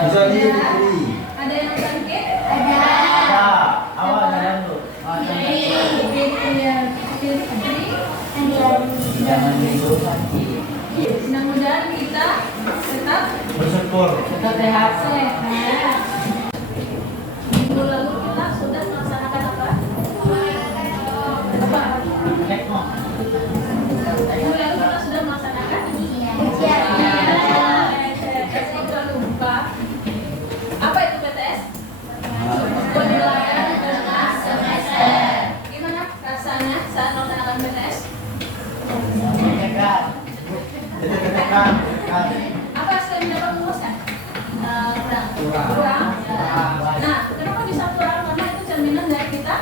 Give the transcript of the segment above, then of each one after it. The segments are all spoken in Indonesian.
Bisa di kiri. Ada yang bangkit? Ada. Awal jalan tuh. Jangan tidur pagi. Mudah-mudahan kita tetap Bersyukur. Tetap sehat. sehat. Minggu lalu kita sudah melaksanakan apa? Apa? Tekno. Minggu lalu kita sudah melaksanakan Saya lupa. Apa itu PTS? Penilaian tengah semester. Gimana rasanya saat melaksanakan PTS? Tekan. Apa hasil yang dapat memuaskan? Kurang. Nah, kenapa bisa kurang? Karena itu cerminan dari kita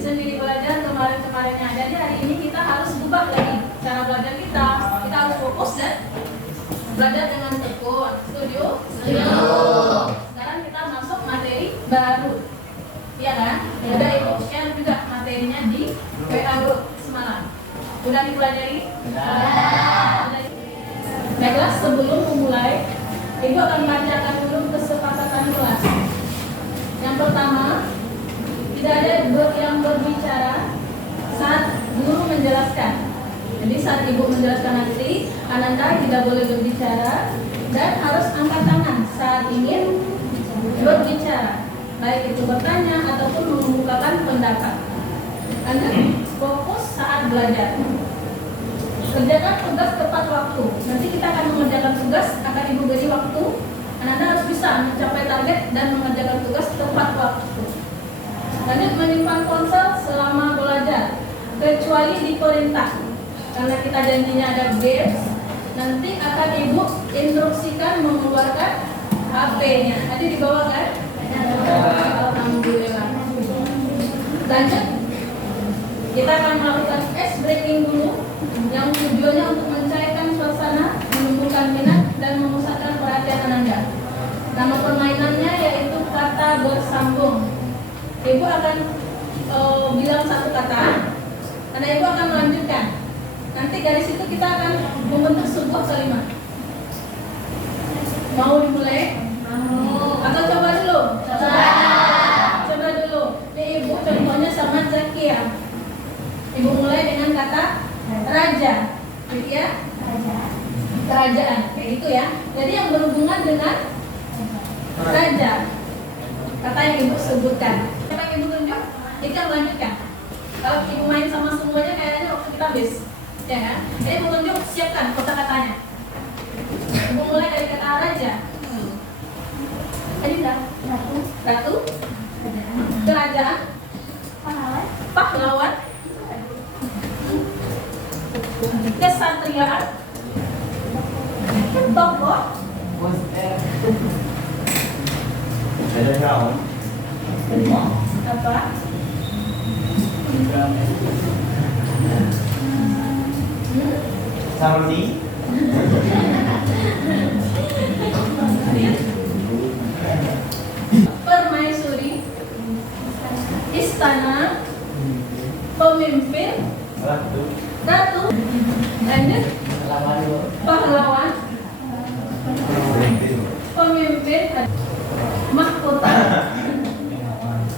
sendiri belajar kemarin-kemarinnya. Jadi hari ini kita harus ubah lagi cara belajar kita. Kita harus fokus dan belajar dengan tekun. Setuju? Sekarang kita masuk materi baru. Iya kan? Udah ibu share juga materinya di WA group semalam. Udah dipelajari? Baiklah, sebelum memulai, Ibu akan bacakan dulu kesepakatan kelas. Yang pertama, tidak ada yang berbicara saat guru menjelaskan. Jadi saat Ibu menjelaskan nanti, Ananda tidak boleh berbicara dan harus angkat tangan saat ingin berbicara, baik itu bertanya ataupun mengemukakan pendapat. Anda fokus saat belajar. Kerjakan tugas tepat waktu. Nanti kita akan mengerjakan tugas, akan Ibu beri waktu. Anda harus bisa mencapai target dan mengerjakan tugas tepat waktu. Lanjut, menyimpan ponsel selama belajar, kecuali diperintah. Karena kita janjinya ada games, nanti akan Ibu instruksikan mengeluarkan HP-nya. Ada di bawah kan? Alhamdulillah. Lanjut, kita akan melakukan ice breaking dulu, yang tujuannya untuk mencairkan suasana, menumbuhkan minat, dan memusatkan perhatian Anda. Nama permainannya yaitu kata bersambung. Ibu akan bilang satu kata, dan Ibu akan melanjutkan. Nanti dari situ kita akan membentuk sebuah kalimat. Mau dimulai? Atau coba dulu? Coba dulu. Ini Ibu contohnya sama Zakia. Ibu mulai dengan kata raja, gitu ya? Kerajaan, kayak gitu ya. Jadi yang berhubungan dengan raja, kata yang Ibu sebutkan. Siapa yang Ibu tunjuk? Itu yang melanjutkan. Kalau Ibu main sama semuanya, kayaknya waktu kita habis, ya kan? Jadi Ibu tunjuk, siapkan kata-katanya. Ibu mulai dari kata raja. Tadi udah ratu, kerajaan, pahlawan, kesatriaan, tokoh, Ada kawan. apa? Saruni. Permaisuri, istana, pemimpin, ratu, lanjut, pahlawan, pemimpin, mahkota,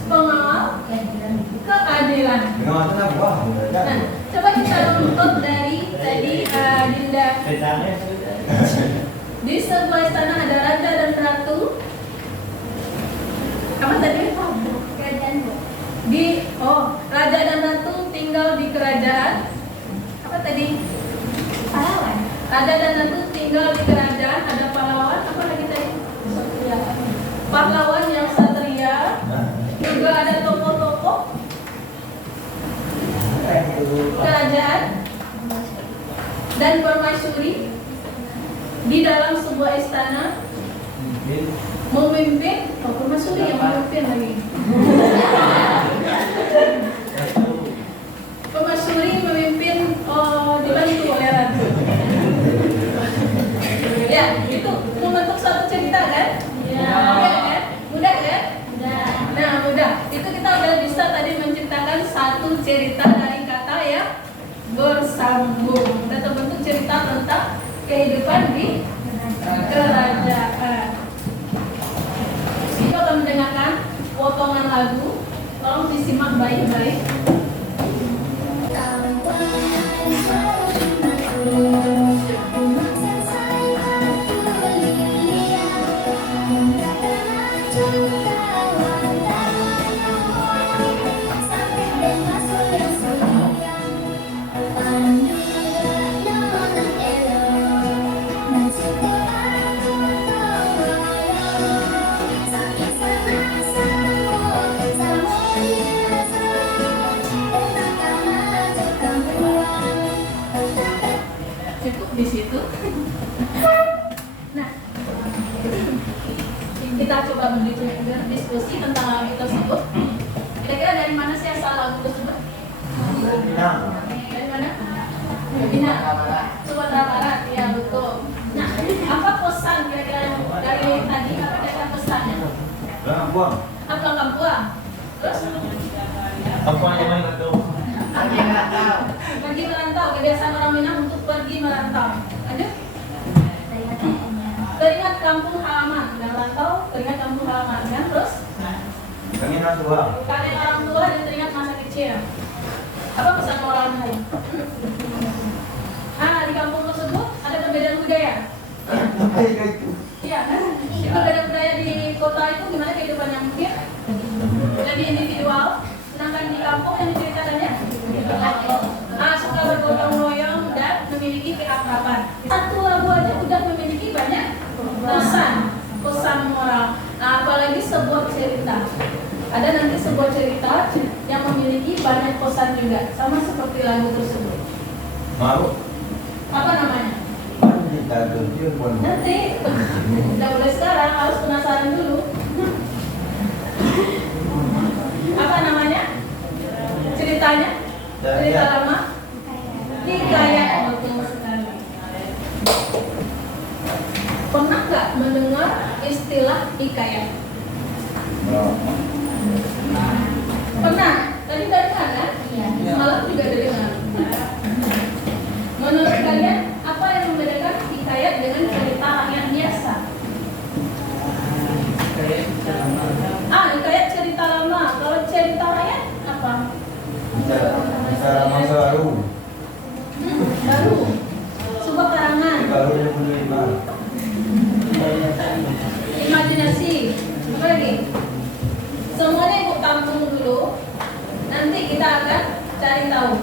pengawal, keadilan. Nah, coba kita runtut dari tadi Dinda. Di sebuah istana ada raja dan ratu. Apa tadi? Raja dan ratu tinggal di kerajaan. Apa tadi? Pahlawan. Raja dan ratu tinggal di kerajaan. Ada pahlawan. Apa lagi tadi? Pahlawan yang satria. Juga ada tokoh-tokoh kerajaan dan permaisuri di dalam sebuah istana. Memimpin, permaisuri yang memimpin lagi. Permaisuri memimpin dibantu oleh ratu. Ya, itu membentuk satu cerita kan? Ya. Mudah kan? Mudah kan? Mudah. Nah, mudah. Itu kita udah bisa tadi menciptakan satu cerita dari kata yang bersambung. Kita terbentuk cerita tentang kehidupan di kerajaan. lagu, tolong disimak baik-baik. Cukup di situ. Nah, kita coba berdiskusi tentang lagu tersebut. Kira-kira dari mana sih asal lagu tersebut? Minang. Dari mana? Minang. Sumatera Barat, ya betul. Nah, apa pesan kira-kira dari tadi? Apa kira-kira pesannya? Jangan buang. Apa Kampung? Terus? Apa yang mana tu? Lagi nggak tahu. Pergi merantau. Kebiasaan orang Minang untuk pergi merantau. Lanjut. Teringat kampung halaman. Udah merantau, teringat kampung halaman kan? Terus? Kami nak buang. Kalian orang tua dan teringat masa kecil. Apa pesan moral hari? Di kampung tersebut ada perbedaan budaya. Iya kan? Itu perbedaan budaya di kota itu gimana kehidupannya mungkin? Lebih individual. Sedangkan di kampung yang diceritakannya suka bergotong royong dan memiliki keakraban. Satu lagu aja udah memiliki banyak pesan moral. Nah, apalagi sebuah cerita. Ada nanti sebuah cerita yang memiliki banyak pesan juga, sama seperti lagu tersebut. Mau? Apa namanya? Kita tunjuk pun. Nanti, udah mulai sekarang harus penasaran dulu. Apa namanya? Ceritanya? Cerita lama? Hikayat, betul sekali. Pernah nggak mendengar istilah hikayat? Pernah? Tadi dari mana? Semalam juga dari mana? Menurut kalian, apa yang membedakan hikayat dengan cerita rakyat biasa? Hikayat cerita lama. Kalau cerita rakyat apa? Bicara masa lalu. Baru. Sebuah karangan. Baru yang menerima. Imajinasi. Apa lagi? Semuanya ibu tampung dulu. Nanti kita akan cari tahu.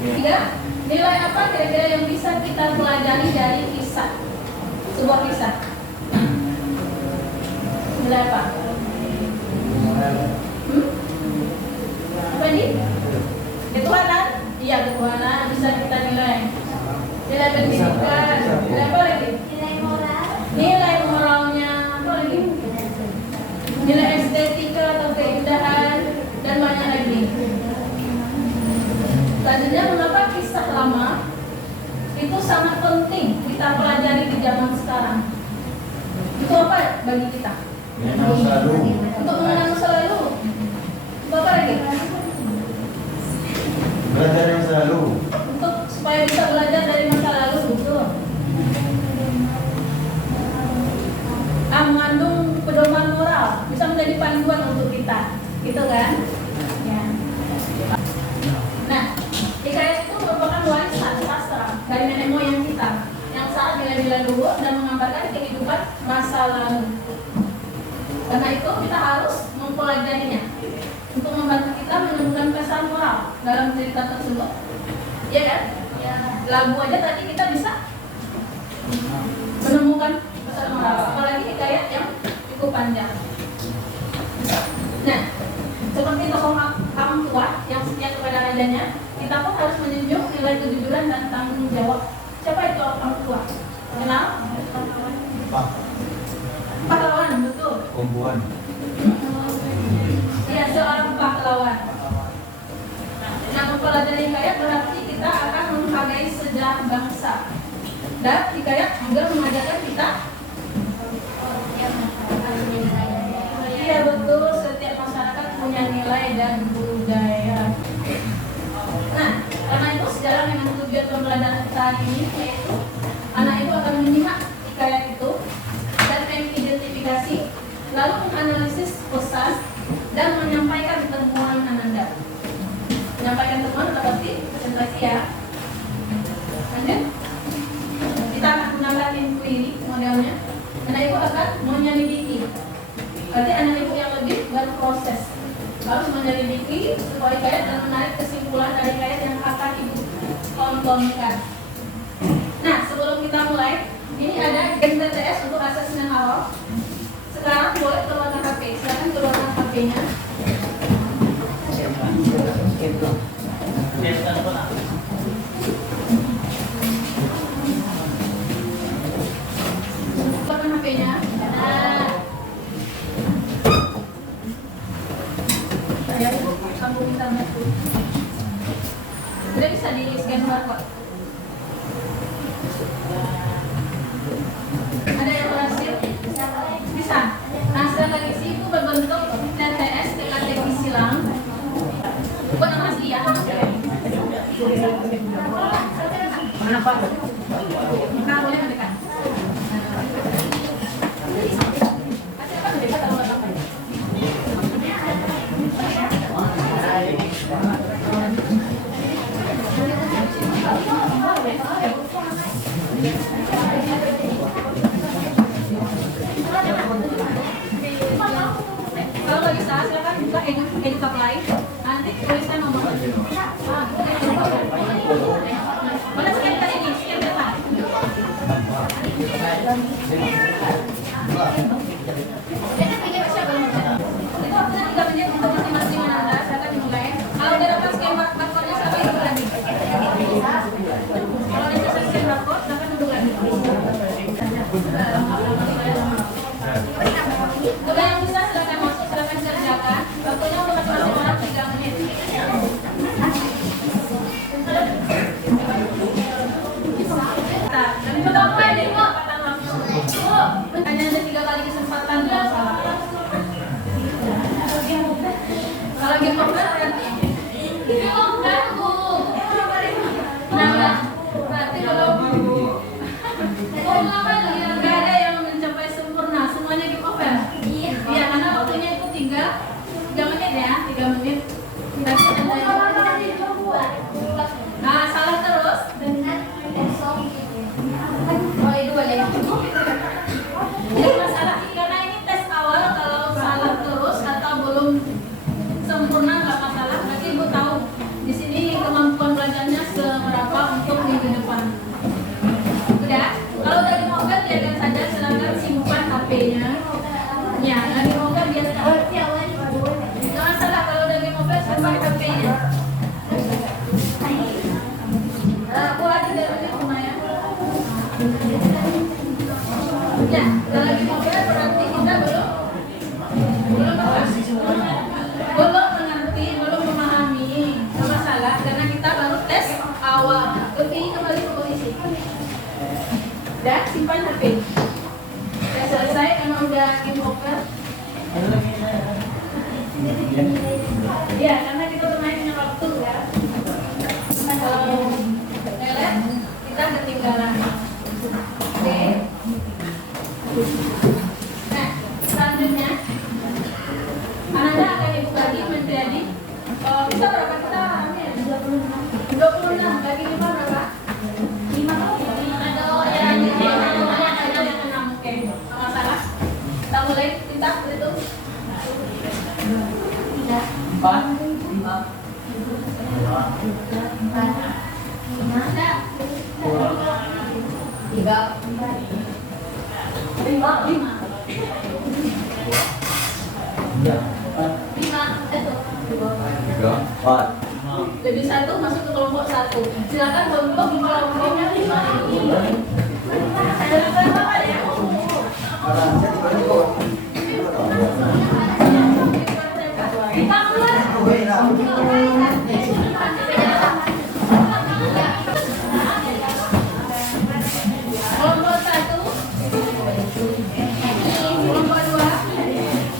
3. Nilai apa kira-kira yang bisa kita pelajari dari kisah? Sebuah kisah. Nilai apa? Apa ini? Ketuhanan? Iya, ketuhanan bisa kita nilai. Nilai pendidikan. Nilai apa lagi? Nilai moralnya. Apa lagi? Nilai estetika atau keindahan dan banyak lagi. Selanjutnya, mengapa kisah lama itu sangat penting kita pelajari di zaman sekarang? Itu apa bagi kita? Mengenal masa lalu. Untuk mengenal masa lalu. Apa lagi? Belajar yang masa lalu. Untuk supaya bisa belajar dari masa lalu, betul. Mengandung pedoman moral, bisa menjadi panduan untuk kita, gitu kan? Ya. Nah, hikayat itu merupakan warisan sastra dari nenek moyang kita yang sangat nilai-nilai luhur dan menggambarkan kehidupan masa lalu. Karena itu kita harus mempelajarinya untuk membantu kita menemukan pesan moral dalam cerita tersebut. Iya kan? Ya. Lagu aja tadi kita bisa menemukan pesan moral, apalagi hikayat yang cukup panjang. Nah, seperti tokoh kaum tua yang setia kepada rajanya, kita pun harus menjunjung nilai kejujuran dan tanggung jawab. Siapa itu kaum tua? Kenal? Pahlawan, betul. Kumpulan. Ya, seorang pahlawan. Nah, mempelajari hikayat berarti kita akan menghargai sejarah bangsa. Dan hikayat juga mengajarkan kita. Iya betul, setiap masyarakat punya nilai dan budaya. Nah, karena itu sejarah dengan tujuan pembelajaran kita hari ini yaitu anak itu akan menyimak hikayat itu dan mengidentifikasi, lalu menganalisis pesan ya. Lanjut. Kita akan gunakan inquiry modelnya. Anak ibu akan menyelidiki. Berarti anak ibu yang lebih berproses harus menyelidiki supaya kalian dan menarik kesimpulan dari kalian yang akan ibu tontonkan. Nah, sebelum kita mulai, ini ada game TTS untuk asesmen awal. Sekarang boleh keluarkan HP. Silakan keluarkan HP-nya. Keluarkan HP-nya. Nah, ya ibu, sambung internet dulu. Sudah bisa di scan barcode. Ada yang berhasil? Bisa. Nah, strategisi itu berbentuk TTS, strategi silang. Bukan nama asli ya, nama asli. Mana Pak? Nah, boleh mendekat. Kasih apa mendekat kalau nggak apa-apa. Kalau nggak bisa, silakan buka editor lain. Nanti tuliskan nomor. Mana scan tadi ini? Scan depan. Siapa yang mau? Itu waktunya 3 menit untuk masing-masing Anda. Silakan dimulai. Kalau udah dapat scan barcode-nya, silakan duduk lagi. Kalau udah selesai scan barcode, silakan duduk lagi. Kalau yang bisa silakan masuk, silakan kerjakan. Waktunya untuk masing-masing orang 3 menit. Nah, dan coba mulai deh, kok. Hanya ada 3 kali kesempatan kalau salah. Kalau game over berarti ini longgar, Bu. Nah, berarti kalau lama nggak ada yang mencapai sempurna, semuanya game over. Iya, karena waktunya itu 3 menit ya, 3 menit. Tapi ada yang nah, salah terus. Oh, itu boleh. Tidak masalah, karena ini tes awal. Kalau salah terus atau belum sempurna nggak masalah. Berarti ibu tahu di sini kemampuan belajarnya seberapa untuk minggu depan. Udah, kalau udah dimohon biarkan saja. Silakan simpan HP-nya. Ya, nggak dimohon biarkan. Nggak masalah kalau udah dimohon simpan HP-nya. Aku lagi dari rumah ya. Ya, kalau lagi mobil berarti kita belum mengerti, belum memahami. Nggak masalah, karena kita baru tes awal. Oke, kembali ke posisi. Dan simpan HP. Udah selesai, emang udah game over. Ya, karena kita bermain dengan waktu ya. Kalau lelet, kita ketinggalan. Oke. Nah, selanjutnya Ananda akan ibu bagi menjadi bisa berapa kita? 26 bagi 5 berapa? 5 ada yang 6. Oke, nggak masalah. Kita mulai, kita berhitung 4, 5. Ada 4. Lebih 1 masuk ke kelompok 1. Silakan kelompok di kelompoknya 5. Ada berapa Pak ya? Kita kelompok 1, kelompok 2,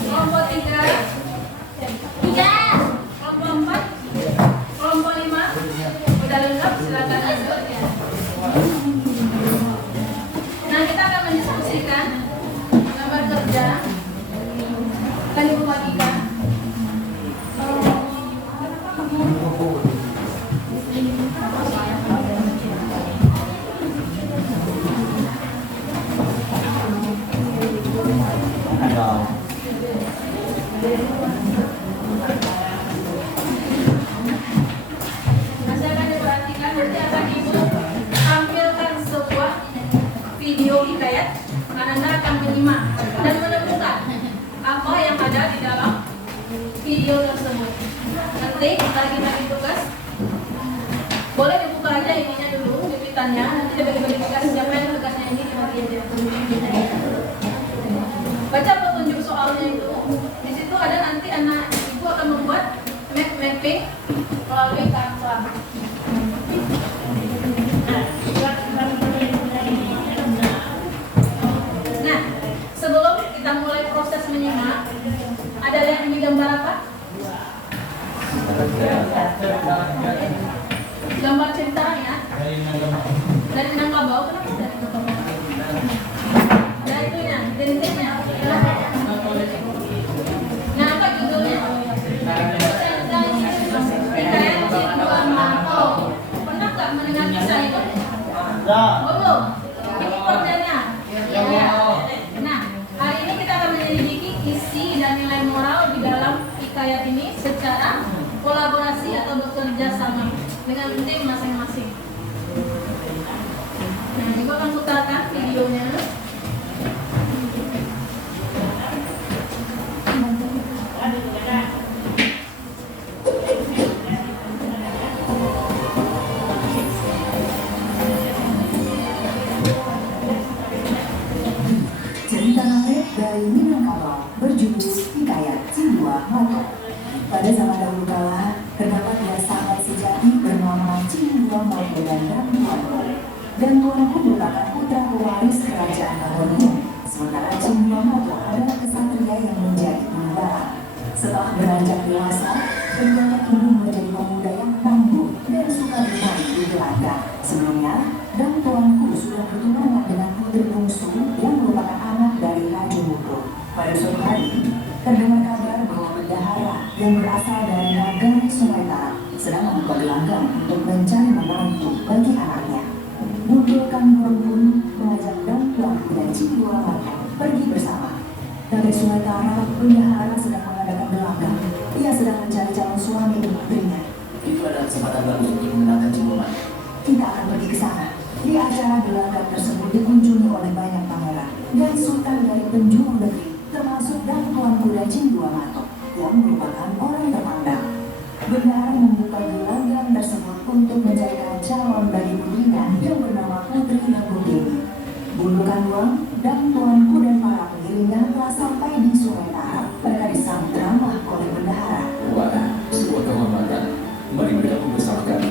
kelompok 3, kelompok 4, kelompok 5. Udah lengkap, silakan masuk. Nah, kita akan mendiskusikan gambar kerja. Akan ibu bagikan. kau. Masih akan diperhatikan, nanti akan ibu tampilkan sebuah video hikayat. Anda akan menyimak dan menemukan apa yang ada di dalam video tersebut. Nanti setelah kita tugas, boleh dibuka aja ininya dulu, lipitannya. Nanti dibagi-bagi tugas, siapa yang tugasnya ini dibagi aja. Baca petunjuk soalnya itu. Di situ ada nanti anak ibu akan membuat mapping melalui Canva. Nah, sebelum kita mulai proses menyimak, ada yang ini gambar apa? Gambar cerita ya? Dari Minangkabau, kenapa dari Minangkabau? Ada itunya, identiknya. Nah, apa judulnya? Hikayat Cindua Mato. Pernah nggak mendengar kisah itu? Belum. Ini kontennya. Nah, hari ini kita akan menyelidiki isi dan nilai moral di dalam hikayat ini secara kolaborasi atau bekerja sama dengan tim masing-masing. Nah, ibu akan putarkan videonya. Cerita menarik dari Minangkabau berjudul Hikayat Cindua Mato. Pada zaman dahulu kala, terdapat dua sahabat sejati bernama Cindua Mato dan Tuanku. Dan Tuanku merupakan putra pewaris kerajaan Bahonia. Sementara Cindua Mato adalah kesatria yang menjadi pengembara. Setelah beranjak dewasa, keduanya kini menjadi pemuda yang tangguh dan suka bermain di belakang. Sebelumnya, dan Tuanku sudah bertunangan dengan putri bungsu yang merupakan anak dari Raja Mudo. Pada suatu hari, terdengar kabar bahwa bendahara yang berasal dari negeri Sungai Tarak sedang membuka gelanggang untuk mencari menantu bagi anaknya. Mudo Kambor pun mengajak dan Tuanku dan Cindua Mato pergi bersama. Dari Sungai Tarak, bendahara sedang mengadakan gelanggang. Ia sedang mencari calon suami untuk putrinya. Itu adalah kesempatan bagus untuk mengenalkan Cindua Mato. Kita akan pergi ke sana. Di acara gelanggang tersebut dikunjungi oleh banyak pangeran dan sultan dari penjuru negeri, termasuk dan Tuanku dan Cindua Mato yang merupakan orang terpandang. Bendahara membuka gelanggang tersebut untuk mencarikan calon bagi putrinya yang bernama Putri Nabudini. Bundukan Wang dan Tuanku dan para pengiringnya telah sampai di Sungai Tarak. Mereka disambut ramah oleh bendahara. Wah, sebuah kehormatan. Mari bergabung bersama kami.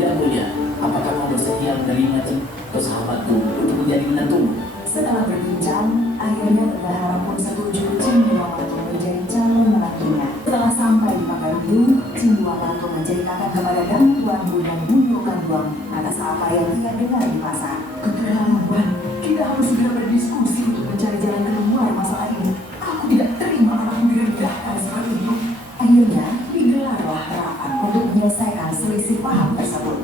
Ya mulia, apakah kau bersedia menerima ke sahabatku untuk menjadi menantumu? Setelah berbincang, akhirnya bendahara pun setuju Cindua Mato menjadi calon menantunya. Setelah sampai di Pagaruyung, Cindua Mato menceritakan kepada Dang Tuanku dan Bundukan Wang atas apa yang ia dengar di pasar. Keterlaluan, kita harus segera berdiskusi untuk mencari jalan keluar masalah ini. Aku tidak terima anakku direndahkan seperti itu. Akhirnya, digelarlah rapat untuk menyelesaikan selisih paham tersebut.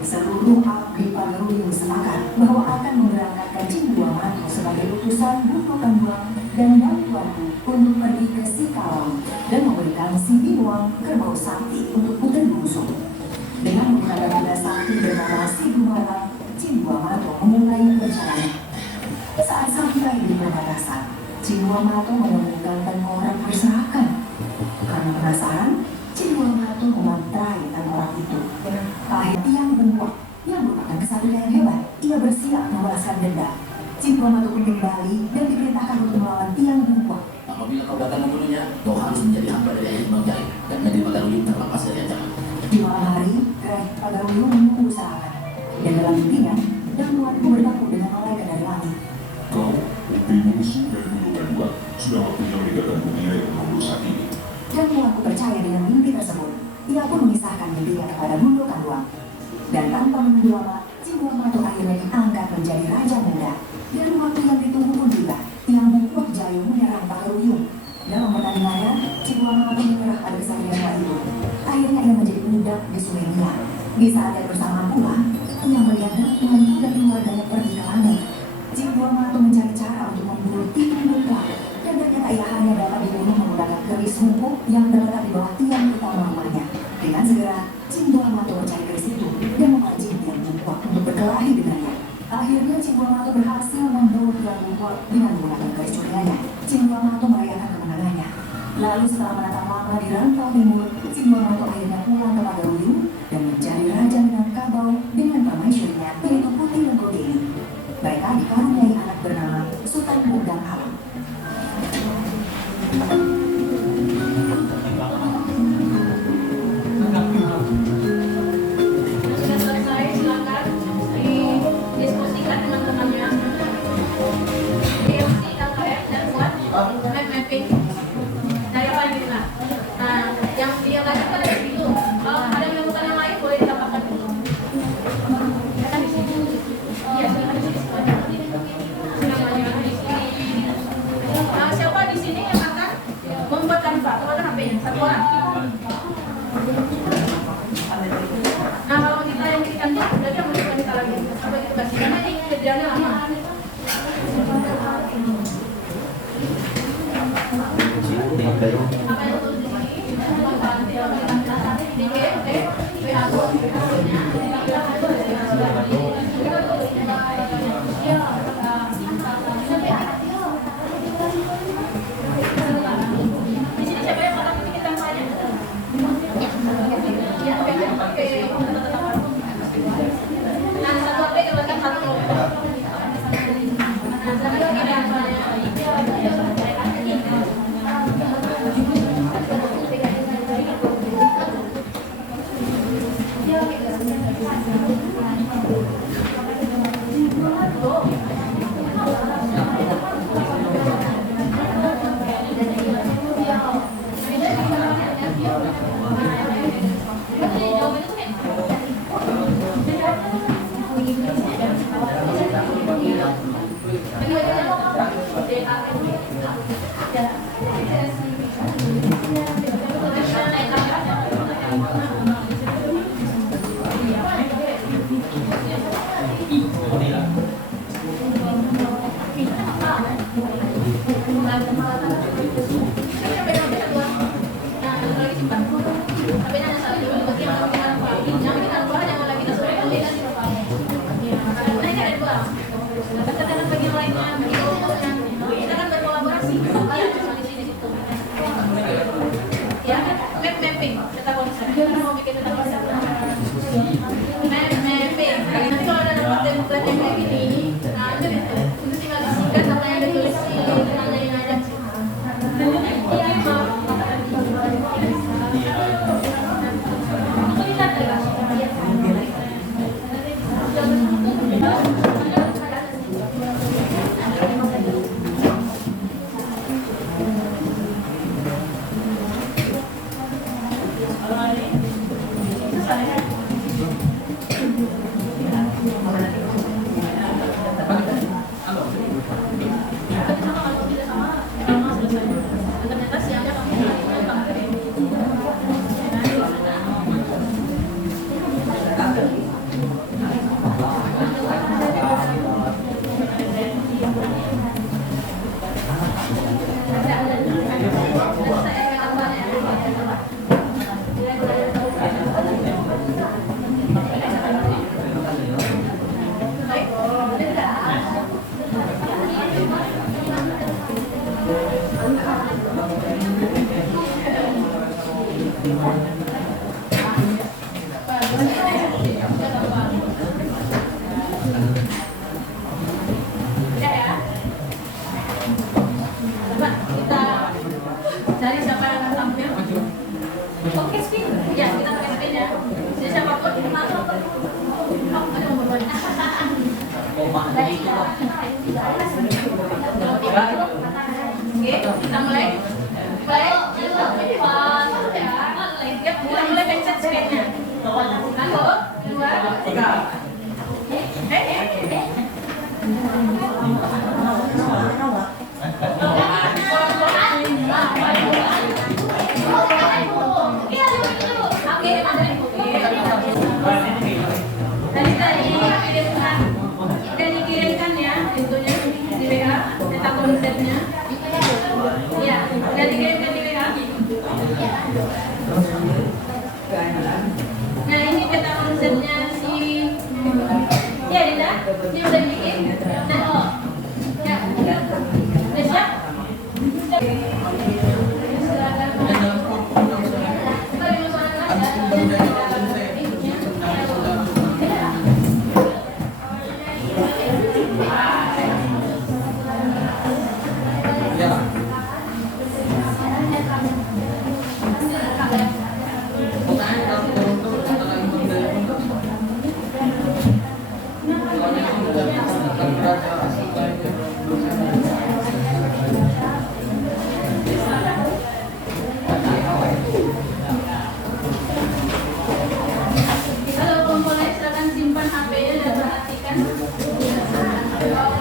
Seluruh abdi Pagaruyung sepakat bahwa akan memberangkatkan Cindua Mato sebagai utusan Bundukan Wang dan Dang Tuanku untuk pergi ke Sikalau dan memberikan si Binuang kerbau sakti untuk putri bungsu. Dengan menggunakan kuda sakti bernama si Gumarang, Cindua Mato memulai perjalanan. Saat sampai di perbatasan, Cindua Mato menemukan tengkorak berserakan. Karena penasaran, Cindua Mato memantrai tengkorak itu. Akhirnya tiang bengkok yang merupakan kesatria yang hebat, ia bersiap membalaskan dendam. Cindua Mato pun kembali dan diperintahkan untuk melawan tiang bengkok. Apabila kau datang membunuhnya, kau harus menjadi hamba dari ayah Bang Jai dan negeri Pagaruyung terlepas dari ancaman. Di malam hari, Raja Pagaruyung menunggu serangan. Dan dalam mimpinya, dan Tuanku bertemu dengan malaikat dari langit. Kau, putri bungsu dari Bundukan Wang, sudah waktunya meninggalkan dunia yang mengurus saat ini. Dan Tuanku percaya dengan mimpi tersebut. Ia pun mengisahkan mimpinya kepada Bundukan Wang. Dan tanpa menunggu lama, Cindua Mato akhirnya diangkat menjadi Raja Muda. Dan waktu yang ditunggu pun tiba. Tiang bengkok Jayo menyerang Pagaruyung. Dalam pertandingannya, Cindua Mato menyerah pada kesatria itu. Akhirnya ia menjadi budak di Sungai Nia. Di saat yang bersamaan pula, ia melihat Tuanku dan keluarganya pergi ke langit. Cindua Mato mencari cara untuk membunuh tiang bengkok. Dan ternyata yang terletak di bawah tiang utama rumahnya. Dengan segera, Cing Buamato mencari garis itu dan memancing tiang jempol untuk berkelahi dengannya. Akhirnya Cing Buamato berhasil memburu tiang jempol dengan menggunakan garis curiannya. Cing Buamato merayakan kemenangannya. Lalu setelah menatap lama di rantau timur, Cing Buamato akhirnya pulang ke Pagaruyung dan menjadi raja Minangkabau dengan permaisurinya, yaitu Putih Lenggogeni. Mereka dikaruniai anak bernama Sultan Pundang Alam. Sudah selesai, silakan didiskusikan teman-temannya. DMC, KKN, dan buat map mapping dari Panjina. Nah, yang dia nggak suka dari situ. Kalau ada menemukan yang lain boleh ditambahkan dulu. Kan di sini. Iya, silakan di sini semuanya. Nah, siapa di sini yang akan membuat kanva? Teman HP-nya satu orang. Nah, kalau kita yang bikin kanva, berarti yang menentukan kita lagi. Sampai kita kasih. Karena ini kerjaannya lama. Apa yang tulis di sini? Di sini siapa yang akan bikin kampanye? Ya, oke. Nah, satu HP keluarkan satu. Nah, satu lagi kampanye. Cari siapa yang akan tampil. Oke, spin. Ya, kita pakai spin ya. Jadi siapapun masuk. Ada umur banyak. Baik. Oke, kita mulai. Baik. Kita mulai pencet spinnya. 1, 2, 3. Tadi dikirimkan ya, pintunya di WA, data konsepnya. Ya, udah dikirimkan di WA. Nah ini peta konsepnya si ya Dinda, dia udah bikin. Nah oh, ya, udah siap? Silakan. Coba dimasukkan aja. Kalau komponen silakan simpan HP-nya dan perhatikan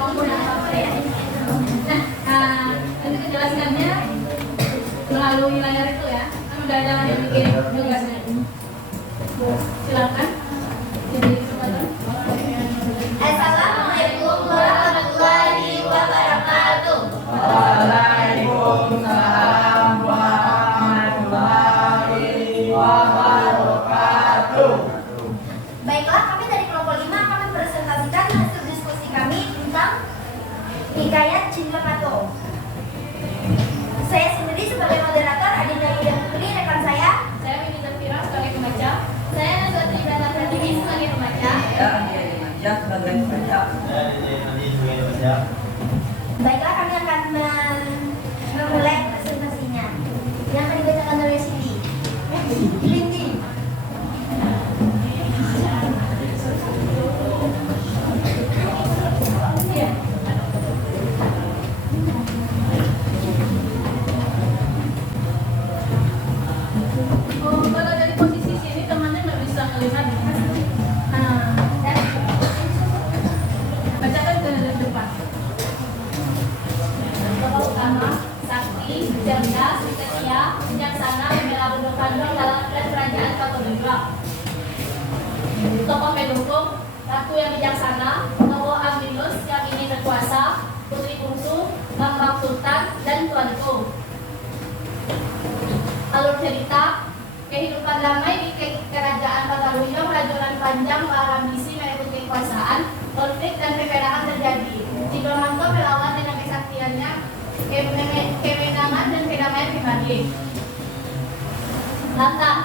komponen HP. Nah, nanti kejelaskannya melalui layar itu ya. Kan udah ada yang bikin tugasnya. Silakan. Jadi kesempatan. Assalamualaikum warahmatullahi wabarakatuh. Waalaikumsalam warahmatullahi wabarakatuh. Baiklah, kami dari kelompok 5 akan mempresentasikan hasil diskusi kami tentang hikayat Cinta Mato. Saya sendiri sebagai moderator, Adinda Yulian Putri, rekan saya. Saya Winnie Zafira sebagai pembaca. Saya Nasratri Brata Pratimi sebagai pembaca. Baiklah, kami akan memulai presentasinya yang akan dibacakan oleh Cindy. Cindy. Iya. Oh, kalau dari posisi sini temannya nggak bisa melihat. Nah, bacakan ke depan. Tokoh utama, sakti, cerdas, setia, bijaksana, membela berbondong dalam kerajaan Katolikwa. Tokoh pendukung, ratu yang bijaksana, tokoh Agrius yang ingin berkuasa, putri bungsu, Bambang Sultan, dan tuanku. Alur cerita, kehidupan damai di kerajaan Pagaruyung, rajulan panjang para misi mengikuti kekuasaan, konflik dan peperangan terjadi. Cidomanto melawan dengan kesaktiannya, kemenangan dan kedamaian pribadi. Latar,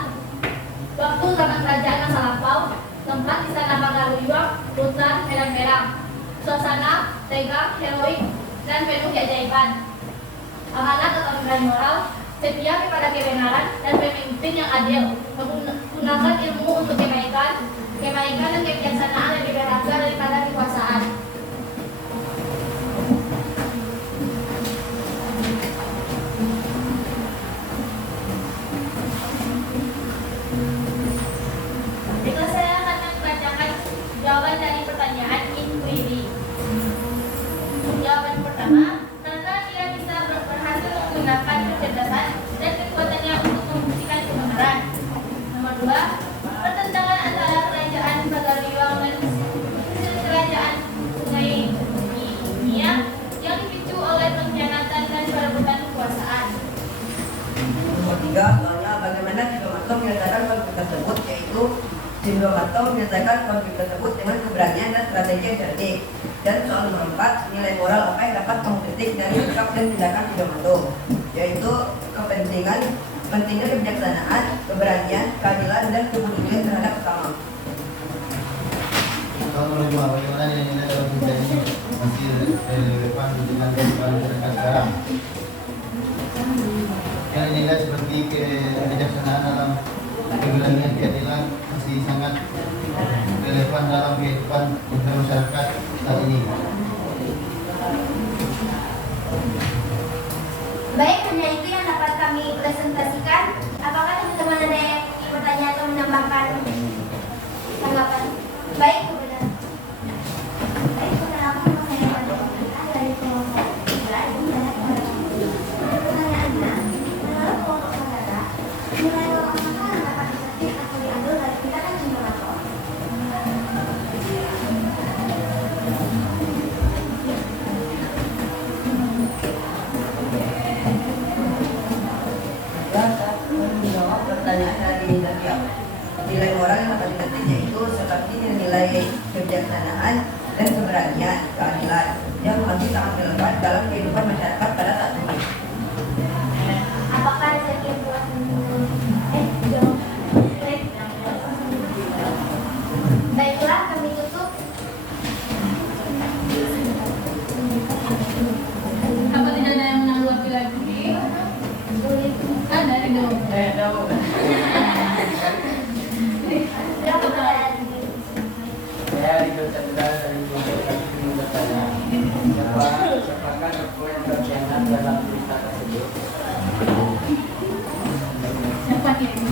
waktu zaman kerajaan masa lampau, tempat istana Pagaruyung, hutan merah-merah, suasana tegang, heroik, dan penuh keajaiban. Amanat atau pemberian moral, setia kepada kebenaran dan pemimpin yang adil, menggunakan ilmu untuk kebaikan dan kebijaksanaan lebih berharga daripada kekuasaan. Berikut saya akan membacakan jawaban dari pertanyaan inquiry. Jawaban pertama, karena dia bisa berhasil menggunakan kecerdasan dan kekuatannya untuk membuktikan kebenaran. Nomor 2, pertentangan antara kerajaan Pagaruyung dan kerajaan Sungai Dunia yang dipicu oleh pengkhianatan dan perebutan kekuasaan. Nomor 3, soalnya bagaimana Cidomanto menyelesaikan konflik tersebut, yaitu Cidomanto menyelesaikan konflik tersebut dengan keberanian dan strategi yang cerdik. Dan soal nomor 4, nilai moral apa yang dapat kamu kritik dari sikap dan tindakan Cidomanto, yaitu pentingnya kebijaksanaan, keberanian, keadilan, dan kepedulian terhadap sesama. Nomor 5, bagaimana nilai dalam hikayat ini masih relevan dengan kehidupan mereka sekarang? Yang dinilai seperti kebijaksanaan dalam keberanian, keadilan masih sangat relevan dalam kehidupan masyarakat saat ini. Baik, hanya itu yang dapat kami presentasikan. Apakah teman-teman ada yang ingin bertanya atau menambahkan tanggapan? Baik, kebenaran. Baik, perkenalkan nama saya Wadid dari kelompok 3 yang berada pada pertanyaannya. Menurut kelompok saudara, nilai moral apa yang dapat diketik atau diambil dari tindakan Cidomanto? Ya, saya nilai moral yang paling penting yaitu seperti nilai kebijaksanaan dan keberanian, keadilan yang masih sangat relevan dalam kehidupan masyarakat pada saat ini. Apakah rezeki buat baiklah, kami tutup. Apa tidak ada yang menanggapi lagi? Dari dong. Saya Ridho Chandra dari Bukit bertanya, siapakah tokoh yang berkhianat dalam cerita tersebut? Siapa ini?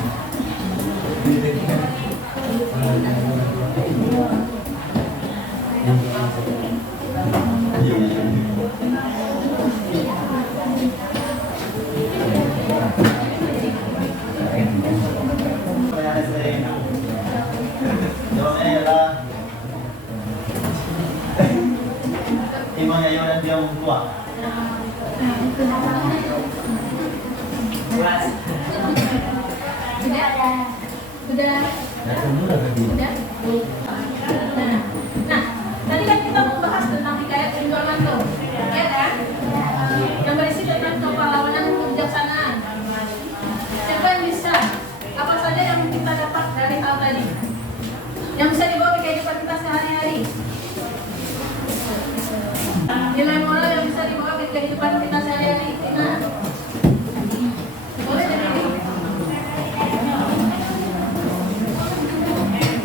Jawabannya adalah Imam Yayo dan dia tua. Udah. Nah, tadi kan kita membahas tentang hikayat Cendol Manto, ya kan? Yang berisi tentang kepahlawanan kebijaksanaan. Siapa yang bisa? Apa saja yang kita dapat dari hal tadi? Yang bisa dibawa ke kehidupan kita sehari-hari. Nilai moral yang bisa dibawa ke kehidupan kita sehari-hari. Nah, boleh dari ini?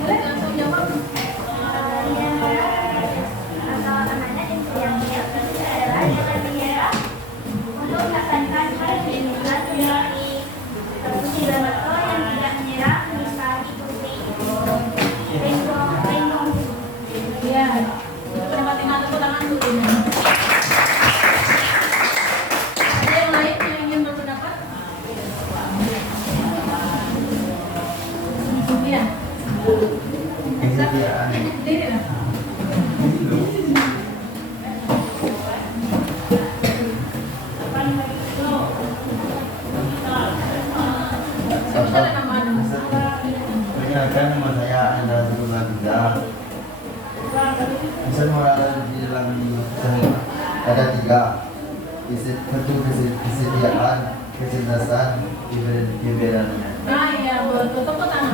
Boleh langsung jawab. Atau amanat yang sebenarnya adalah jangan menyerah untuk melaksanakan hal yang diinginkan dari Susilo Marto yang tidak menyerah misal ikuti Rengkong. Iya. Pendapat tinggal tepuk tangan dulu. Ada yang lain yang ingin berpendapat? Iya. Kesetiaan. Diri lah. Sebutkan nama Anda. Perkenalkan, nama saya Andra Zulullah Biza. Pesan moral di dalam ada 3. Satu, kesetiaan, kecerdasan, keberanian. Ah iya, betul. Tepuk tangan.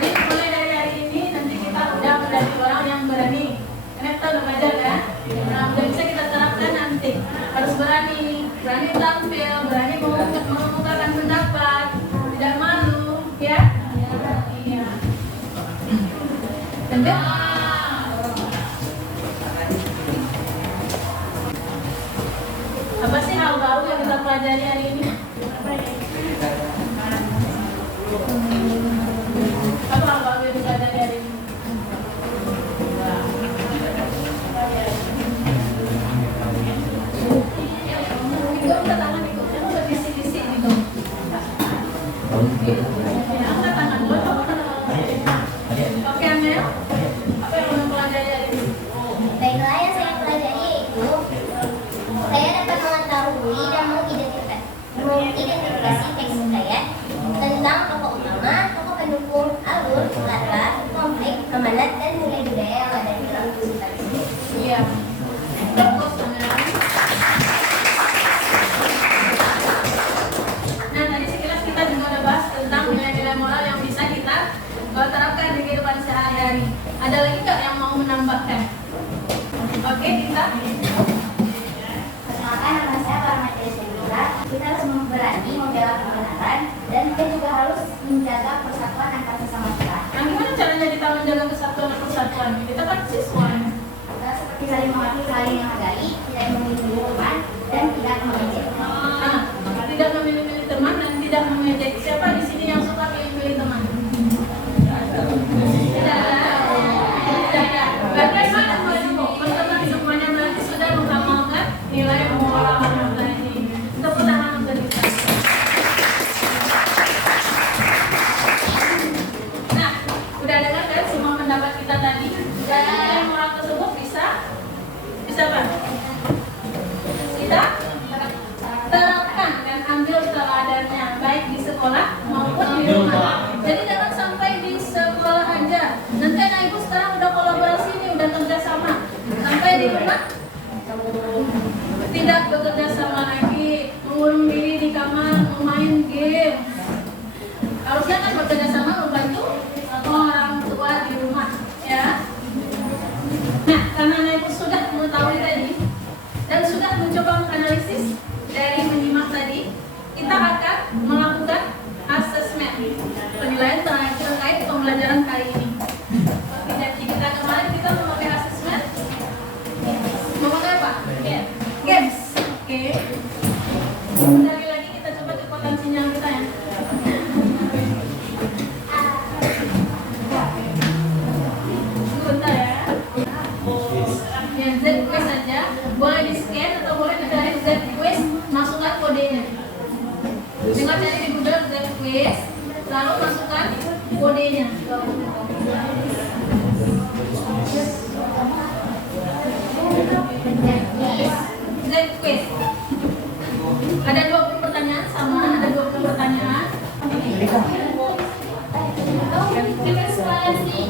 Jadi mulai dari hari ini nanti kita udah menjadi orang yang berani. Karena kita udah belajar kan? Nah, udah bisa kita terapkan nanti. Harus berani tampil, berani mengungkapkan pendapat, tidak malu, ya? Iya. Lanjut. Apa sih hal baru yang kita pelajari hari ini? Apa hal baru yang kita pelajari hari ini? Itu angkat tangan itu, kamu berbisik-bisik gitu. Ya, angkat tangan dulu. Oke, Amel. Apa yang kamu pelajari hari ini? Baiklah, yang saya pelajari yaitu saya dapat mengetahui dan mengidentifikasi teks hikayat tentang tokoh utama, tokoh pendukung, alur, latar, konflik, amanat, dan nilai budaya yang ada di dalam cerita tersebut. Iya. Bagus, Amel. Nah, tadi sekilas kita juga udah bahas tentang nilai-nilai moral yang bisa kita terapkan di kehidupan sehari-hari. Ada lagi nggak yang mau menambahkan? Oke, kita. Perkenalkan, nama saya Parmadi Sendura. Kita harus berani membela kebenaran dan kita juga harus menjaga persatuan antar sesama kita. Nah, gimana caranya kita menjaga kesatuan tidak bekerja sama lagi, mengurung diri di kamar, main game. Harusnya kan bekerja sama membantu orang tua di rumah, ya. Nah, karena Anda sudah mengetahui tadi dan sudah mencoba menganalisis dari menyimak tadi, kita akan melakukan asesmen penilaian terkait pembelajaran kali ini. Jadi kita kemarin kita memakai asesmen, memakai apa? Games. Oke. Sekali lagi kita coba cepatkan sinyal kita ya. Sebentar ya. Yang Z quiz saja, boleh di scan atau boleh cari Z quiz, masukkan kodenya. Dengan cari di Google Z quiz, lalu masukkan kodenya. Z quiz. Ada 20 pertanyaan sama, ada 20 pertanyaan. Kita semuanya sih.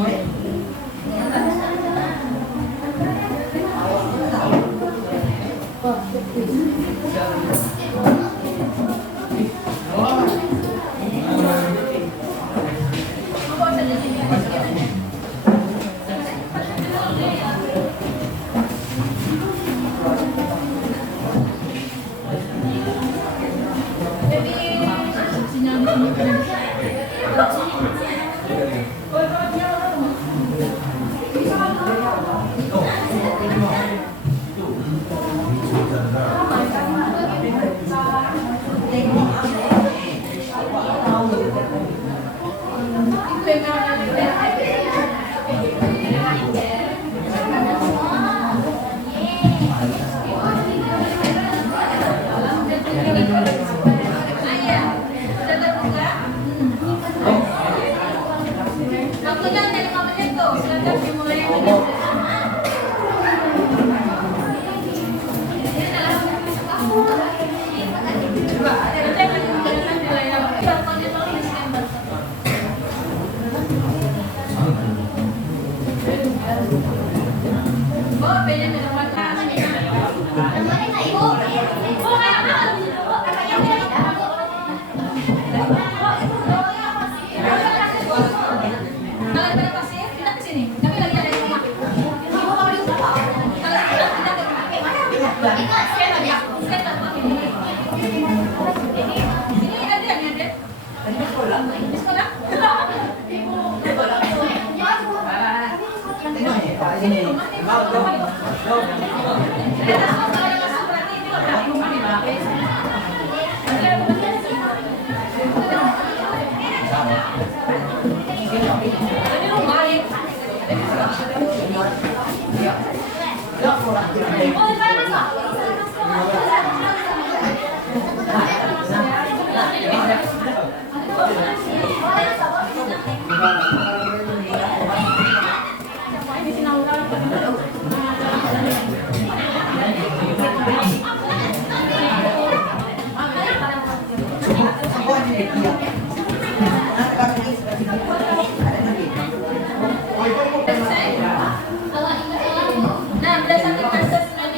Nah, berdasarkan asesmen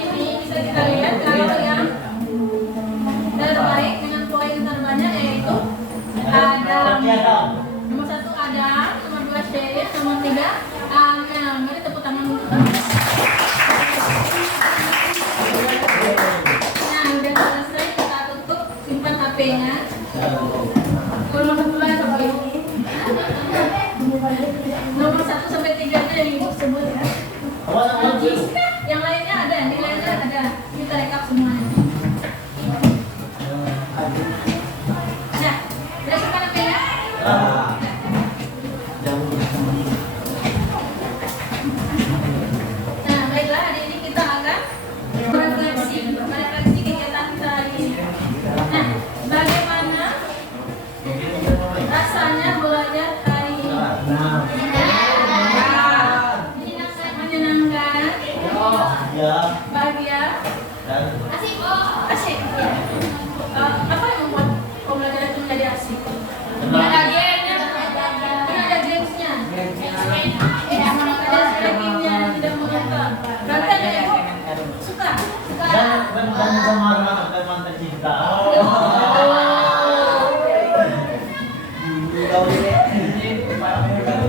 mantan cinta.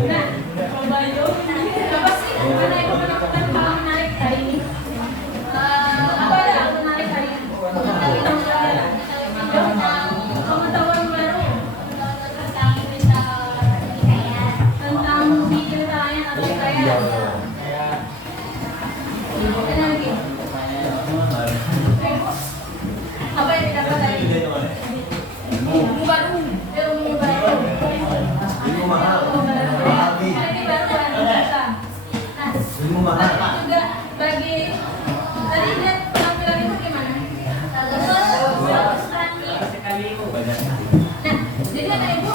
Nah, coba yuk. Apa sih mana yang kamu lakukan kalau menarik hari ini? Apa ada yang menarik hari ini? Pengetahuan baru tentang bikin lain atau kaya. Ada lagi? Apa yang didapat dari ilmu baru? Ilmu baru. Ilmu mahal. Ini baru kan kita. Nah, Ilmu mahal. tapi juga bagi tadi lihat penampilan ibu gimana? Bagus sekali. Nah, jadi anak ibu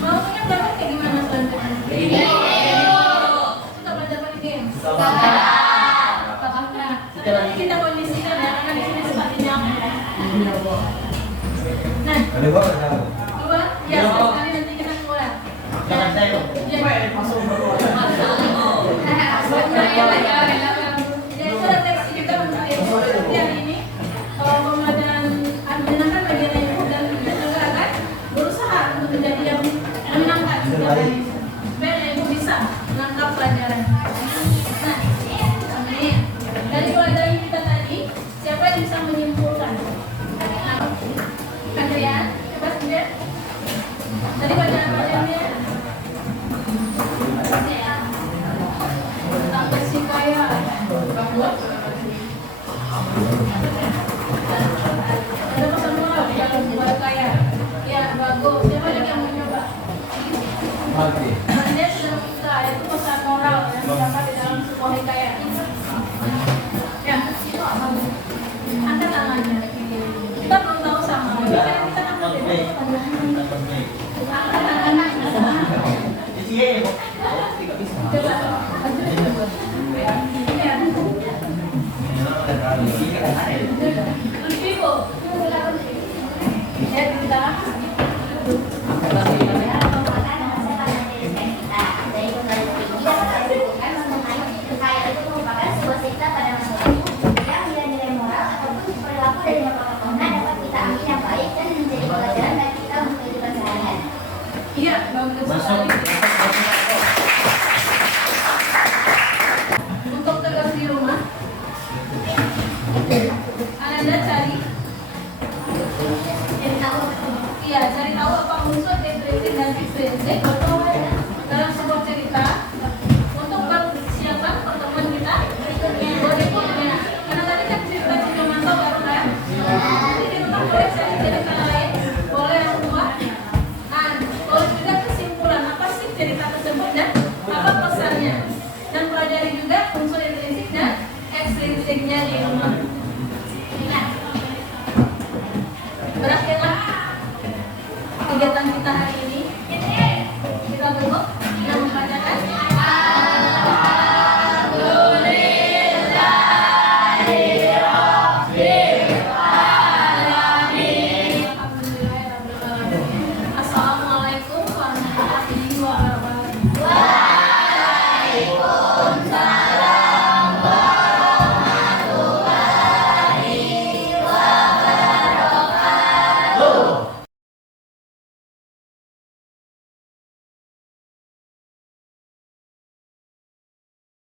maunya belajar kayak gimana selanjutnya? Suka belajar pakai game? Suka. Nah, sekarang kita kondisikan ya, karena di sini sepertinya. Nah, dua, ya sekali nanti kita keluar. Jangan saya dong. Ya itu refleksi juga untuk ibu. Seperti hari ini, kalau pembelajaran menyenangkan bagian ibu dan juga akan berusaha untuk menjadi yang menyenangkan. Supaya ibu bisa menangkap pelajaran. Nah, amin. Dari pelajaran kita tadi, siapa yang bisa menyimpulkan? Andrea, coba sendiri. Tadi pelajaran-pelajarannya tentang bersih kaya. Ada pesan moral dalam buat kaya. Ya, bagus. Siapa lagi yang mau nyoba? Dia sudah minta, itu pesan moral yang terdapat di dalam sebuah hikayat. Ya, angkat tangannya. Kita belum tahu sama. Kita angkat ya. Angkat tangannya. Coba. Vivo. Ya, kita. Iya, bagus sekali. Untuk tugas di rumah, Anda cari tahu apa unsur depresi dan depresi